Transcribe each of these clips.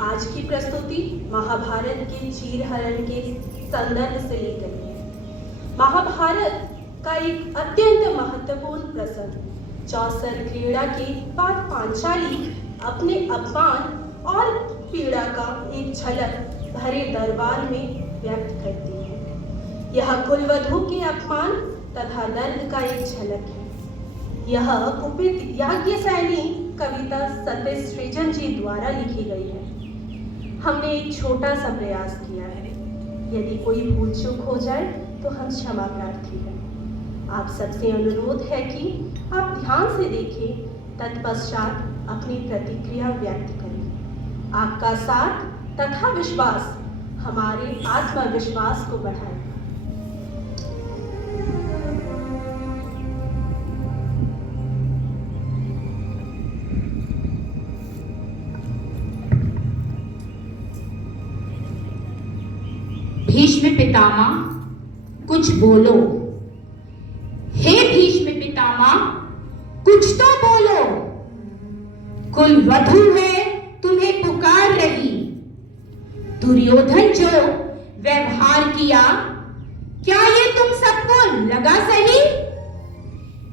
आज की प्रस्तुति महाभारत के चीरहरण के संदर्भ से ली गई है। महाभारत का एक अत्यंत महत्वपूर्ण प्रसंग चौसर क्रीड़ा के बाद पांचाली अपने अपमान और पीड़ा का एक झलक भरे दरबार में व्यक्त करती है। यह कुलवधू के अपमान तथा दर्द का एक झलक है। यह कुपित याज्ञसेनी कविता सतीश सृजन जी द्वारा लिखी गई है। हमने एक छोटा सा प्रयास किया है। यदि कोई भूल चूक हो जाए तो हम क्षमा प्रार्थी हैं। आप सबसे अनुरोध है कि आप ध्यान से देखें, तत्पश्चात अपनी प्रतिक्रिया व्यक्त करें। आपका साथ तथा विश्वास हमारे आत्मविश्वास को बढ़ाएगा। भीष्म पितामह, कुछ बोलो। हे भीष्म पितामह, कुछ तो बोलो। कुलवधू है तुम्हें पुकार रही। दुर्योधन जो व्यवहार किया, क्या ये तुम सबको लगा सही?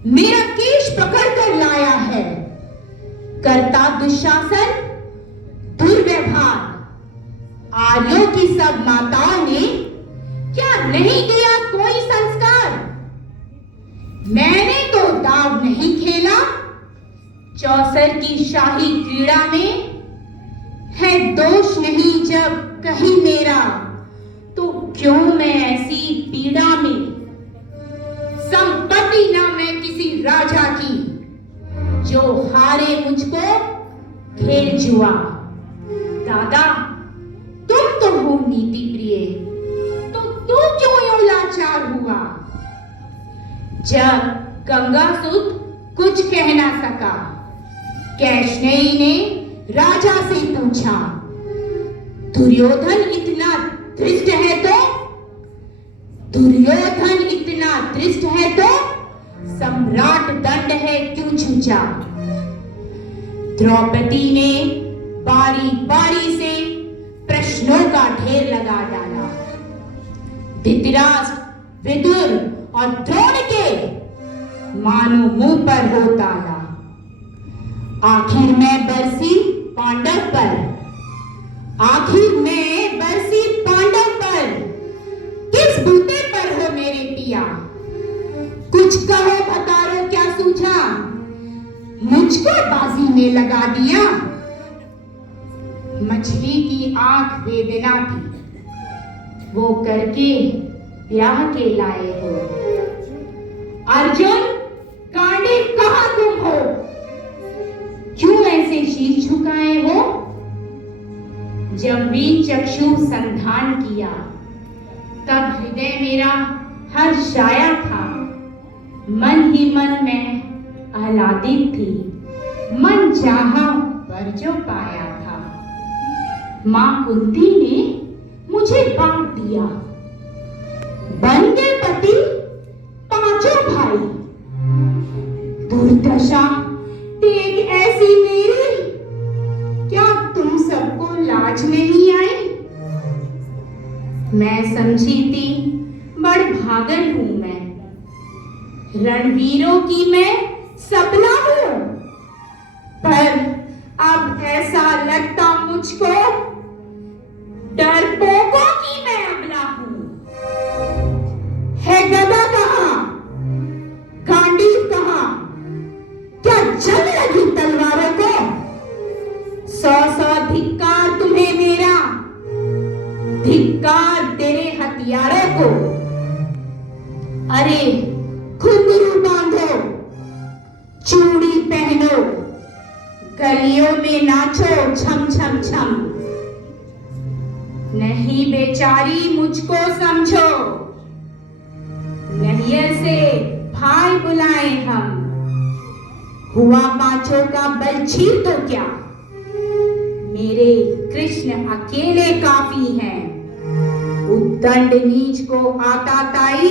मेरा केश पकड़ कर लाया है। करता दुशासन, दुर्व्यवहार। आर्यों की सब माताओं ने क्या नहीं दिया कोई संस्कार? मैंने तो दाव नहीं खेला। चौसर की शाही क्रीड़ा में है दोष नहीं जब कहीं मेरा, तो क्यों मैं ऐसी पीड़ा में? संपत्ति ना मैं किसी राजा की, जो हारे मुझको खेल जुआ। दादा, तुम तो हो नीति प्रिय, तो तू क्यों यूं लाचार हुआ? जब गंगासुत कुछ कह ना सका, कैशनेयी ने राजा से पूछा, दुर्योधन इतना दृष्ट है तो? दुर्योधन इतना दृष्ट है तो सम्राट दंड है क्यों छूचा? द्रौपदी ने बारी बारी से प्रश्नों का ढेर लगा डाला। धृतराष्ट्र, विदुर और द्रोण के मानो मुंह पर हो ताला। आखिर में बरसी पांडव पर, आखिर में बरसी पांडव पर। किस बूते पर हो मेरे पिया? कुछ कहो भतारो क्या सूझा? मुझको बाजी में लगा दिया। मछली की आंख वेदना थी, वो करके ब्याह के लाए हो। अर्जुन, कांडे कहां तुम हो? क्यों ऐसे शीश झुकाए हो? जब भी चक्षु संधान किया, तब हृदय मेरा हर्षाया था। मन ही मन में आह्लादित थी। मन चाहा पर जो पाया था। मां कुंती ने मुझे बांट दिया। बन गए पति पांचों भाई। दुर्दशा तेग ऐसी मेरी, क्या तुम सबको लाज नहीं आई? मैं समझी थी बड़ भागन हूं मैं, रणवीरों की मैं सपना हूं। पर अब ऐसा लगता मुझको डरपोकों की मैं अबला हूं। है गदा कहां? गांडीव कहां? क्या जंग लगी तलवारों को? 100 धिक्कार तुम्हें मेरा, धिक्कार तेरे हथियारों को। अरे घुंघरू बांधो, चूड़ी पहनो, गलियों में नाचो छम छम छम। नहीं बेचारी मुझको समझो, नैयर से भाई बुलाए हम। हुआ पांचों का बल छीन तो क्या, मेरे कृष्ण अकेले काफी हैं। उद्दंड नीच को आता ताई,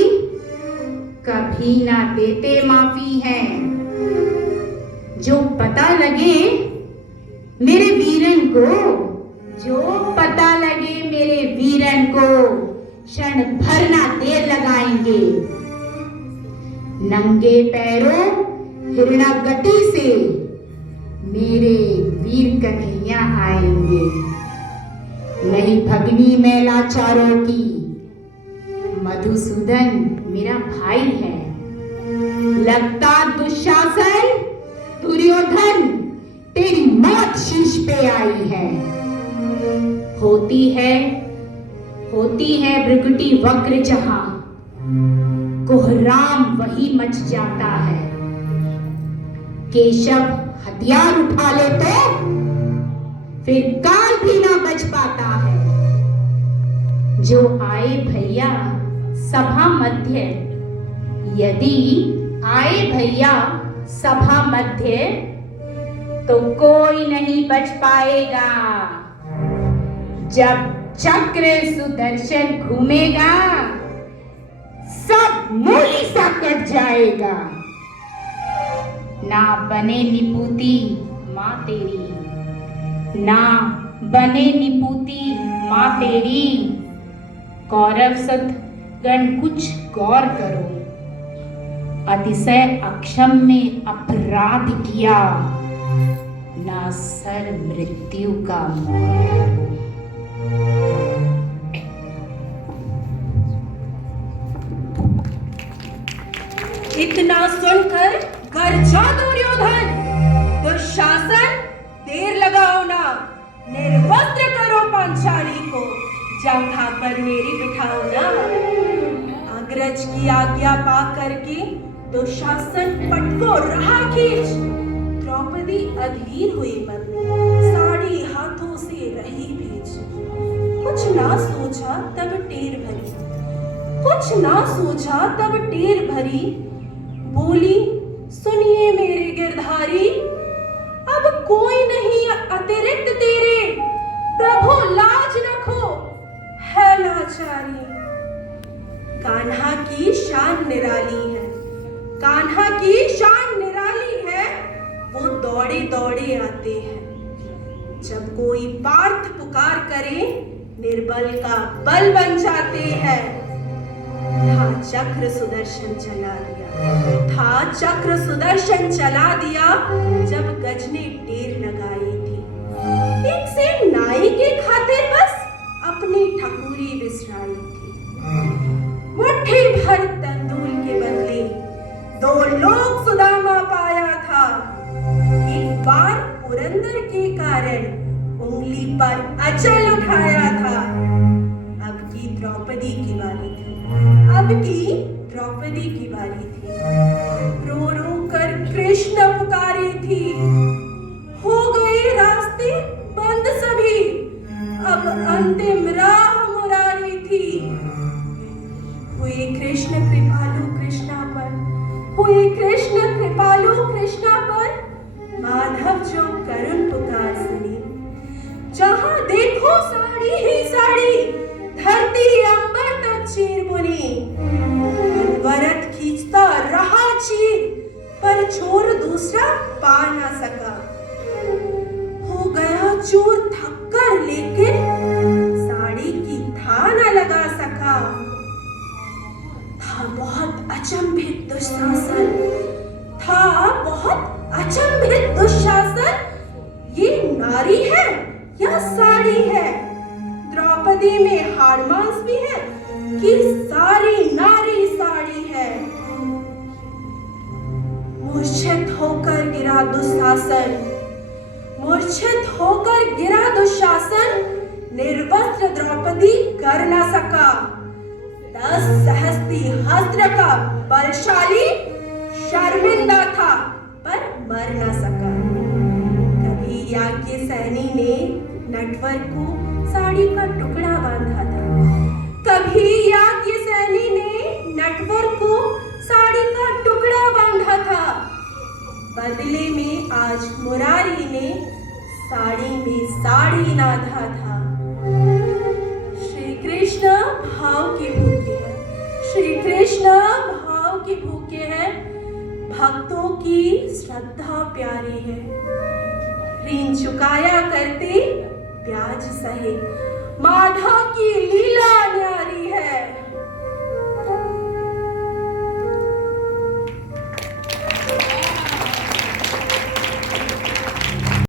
कभी ना देते माफी हैं। जो पता लगे मेरे वीरन को, जो पता लगे मेरे वीरन को क्षण भर ना देर लगाएंगे। नंगे पैरों हिरणागति से मेरे वीर कन्हैया आएंगे। नहीं भगनी में लाचारों की, मधुसूदन मेरा भाई है। लगता दुशासन दुर्योधन तेरी मौत शीश पे आई है। होती है भृकुटी वक्र जहां, कोहराम वही मच जाता है। केशव हथियार उठा ले तो फिर काल भी ना बच पाता है। जो आए भैया सभा मध्य, यदि आए भैया सभा मध्य तो कोई नहीं बच पाएगा। जब चक्र सुदर्शन घूमेगा सब मूली सा कट जाएगा। ना बने निपुती माँ तेरी, ना बने निपुती माँ तेरी। कौरव सतगण कुछ गौर करो, अतिशय अक्षम में अपराध किया। ना सर मृत्यु का मोह। इतना सुनकर गर्जा दुर्योधन, दुशासन देर लगाओ ना, निर्वस्त्र करो पांचाली को, जंघा पर मेरी बिठाओ ना। अग्रज की आज्ञा पा करके दुशासन पटको रहा खींच। द्रौपदी अधीर हुई मन, साड़ी हाथों से रही भीज। कुछ ना सोचा तब टेर भरी, कुछ ना सोचा तब टेर भरी। बोली सुनिए मेरे गिरधारी, अब कोई नहीं अतिरिक्त तेरे, प्रभु लाज रखो है लाचारी। कान्हा की शान निराली है, कान्हा की शान निराली है। वो दौड़े दौड़े आते हैं, जब कोई पार्थ पुकार करे निर्बल का बल बन जाते हैं। था चक्र सुदर्शन चला दिया, था चक्र सुदर्शन चला दिया, जब गज ने टेर लगाई थी। एक से नाई के खातिर बस अपनी ठकुरी बिसराई थी। मुट्ठी भर तंदूल के बदले 2 लोग सुदामा पाया था। एक बार पुरंदर के कारण उंगली पर अचल उठाया था। अब की द्रौपदी की बारी थी, अब की द्रौपदी की बारी थी। रो रो कर कृष्ण पुकारी थी, हो गए रास्ते बंद सभी, अब अंतिम राह मुरारी थी। हुए कृष्ण कृपालु कृष्णा पर, हुए कृष्ण कृपालु कृष्णा पर, माधव जो करुण पुकार सुनी। जहां देखो साड़ी ही साड़ी, धरती अंबर तक चीर बुनी। वरत खींचता रहा चीर, पर छोर दूसरा पा ना सका। हो गया चूर थककर, लेकिन साड़ी की था न लगा सका। था बहुत अचंभित दुशासन, था बहुत अचंभित दुशासन। ये नारी है या साड़ी है? द्रौपदी में हाड़ मांस भी है कि सारी नारी साड़ी है? मूर्छित होकर गिरा दुशासन, मूर्छित होकर गिरा दुशासन। निर्वस्त्र द्रौपदी कर न सका। 10 सहस्ती हस्त्र का बलशाली शर्मिंदा था, पर मर न सका। कभी याज्ञ सैनी ने नटवर को साड़ी का टुकड़ा बांधा था, कभी याज्ञ सैनी ने नटवर को साड़ी का टुकड़ा बांधा था। बदले में आज मुरारी ने साड़ी में साड़ी नाधा था। श्री कृष्ण भाव के भूखे हैं, श्री कृष्ण भाव के भूखे हैं। भक्तों की श्रद्धा प्यारी है, ऋण चुकाया करते प्यार लाज सहे, माध